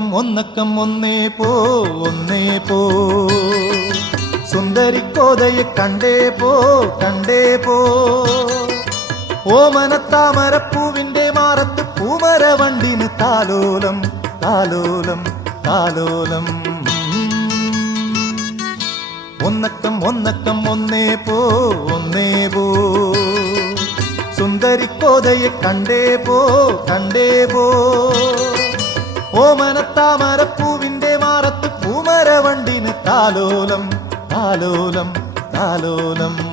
ഒന്നക്കം ഒന്നക്കം ഒന്നേ പോ ഒന്നേ പോ. സുന്ദരിക്കോതയെ കണ്ടേ പോ കണ്ടേ പോ. ഓ ഓമനത്താമരപ്പൂവിന്റെ മാറത്ത് പൂമര വണ്ടിന് താലോലം താലോലം താലോലം. ഒന്നക്കം ഒന്നക്കം ഒന്നേ പോ ഒന്നേ പോ. സുന്ദരിക്കോതയെ കണ്ടേ പോ കണ്ടേ പോ. ഓമനത്താമരപ്പൂവിന്റെ മാറത്ത് പൂമരവണ്ടിന് താലോലം താലോലം താലോലം.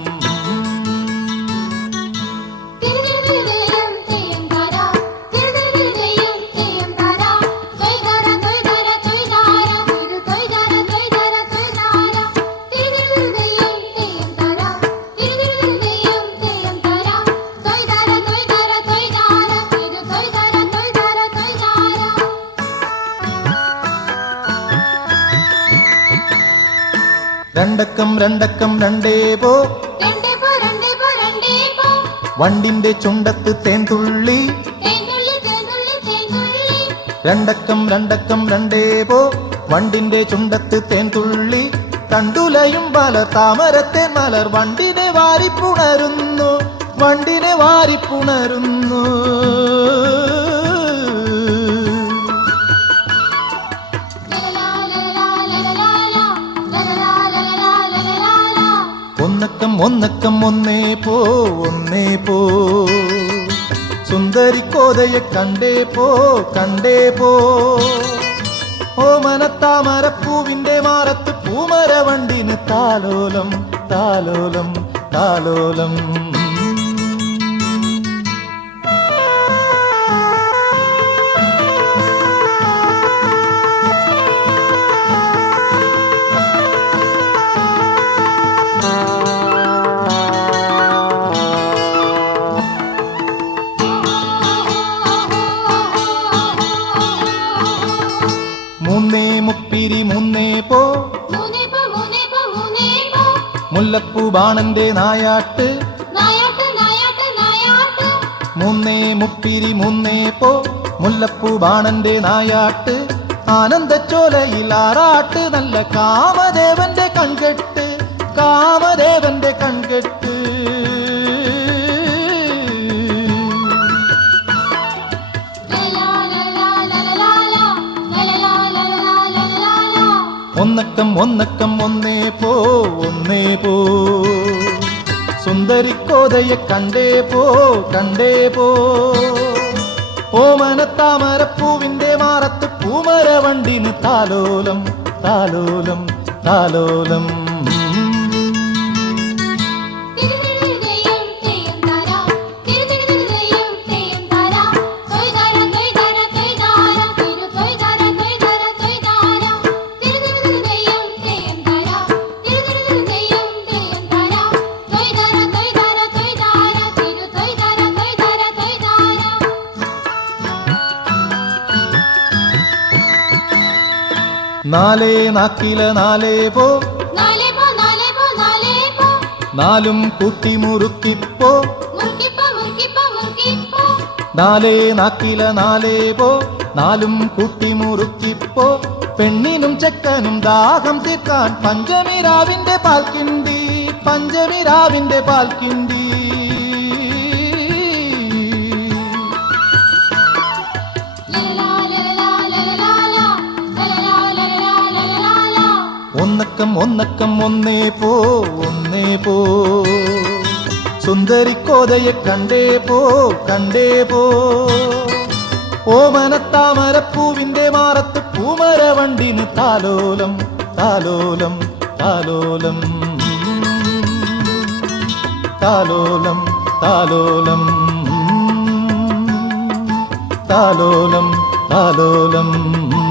രണ്ടക്കം രണ്ടക്കം രണ്ടേ പോ. വണ്ടിന്റെ ചുണ്ടത്ത് തേൻതുള്ളി. രണ്ടക്കം രണ്ടക്കം രണ്ടേ പോ. വണ്ടിന്റെ ചുണ്ടത്ത് തേൻതുള്ളി. തണ്ടുലയും പല താമരത്തെ മലർ വണ്ടിനെ വാരിപ്പുണരുന്നു. വണ്ടിനെ വാരിപ്പുണരുന്നു. ഒന്നക്കം ഒന്നക്കം ഒന്നേ പോ ഒന്നേ പോ. സുന്ദരി കോതയെ കണ്ടേ പോ കണ്ടേ പോ. ഓമനത്താമരപ്പൂവിന്റെ മാറത്ത് പൂമരവണ്ടിന് താലോലം താലോലം താലോലം. മുപ്പിരി മുന്നേ പോ. മുല്ലപ്പൂ ബാണന്റെ നായാട്ട്. മുന്നേ നായാട്ട് നായാട്ട്. മൂന്നേ മുപ്പിരി മുന്നേ പോ. മുല്ലപ്പൂ ബാണന്റെ നായാട്ട്. ആനന്ദച്ചോലയിൽ ആറാട്ട്. നല്ല കാമദേവന്റെ കൺകെട്ട്. കാമദേവന്റെ കൺകെട്ട്. ഒന്നക്കം ഒന്നക്കം ഒന്നേ പോ ഒന്നേ പോ. സുന്ദരിക്കോതയെ കണ്ടേ പോ കണ്ടേ പോ. ഓമനത്താമരപ്പൂവിന്റെ മാറത്ത് പൂമര വണ്ടിന് താലോലം താലോലം താലോലം. നാലേ നാക്കില നാലേ പോ. നാലേ കൂട്ടി മുറുക്കിപ്പോ. നാലേ നാക്കില നാലേ പോ. നാലും കൂട്ടി മുറുക്കിപ്പോ. പെണ്ണിനും ചെക്കനും ദാഹം തീർക്കാൻ പഞ്ചമിരാവിന്റെ പാൽക്കിണ്ടി പഞ്ചമിരാവിന്റെ പാൽക്കിണ്ടി. ഒന്നക്കം ഒന്നേ പോ ഒന്നേ പോ. സുന്ദരിക്കോതയെ കണ്ടേ പോ കണ്ടേ പോ. ഓ ഓമനത്താമരപ്പൂവിന്റെ മാറത്ത് പൂമര വണ്ടിന് താലോലം താലോലം താലോലം. താലോലം താലോലം. താലോലം താലോലം.